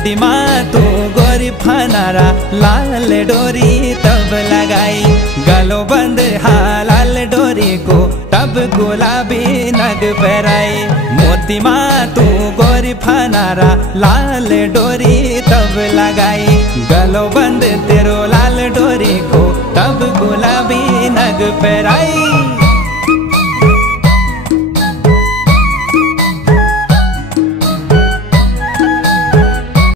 मोती माँ तू गोरी फनारा लाल डोरी तब लगाई, गलो बंद हाँ लाल डोरी को तब गुलाबी नग पहराई। मोती माँ तू गोरी फनारा लाल डोरी तब लगाई, गलो बंद तेरो लाल डोरी को तब गुलाबी नग पहराई।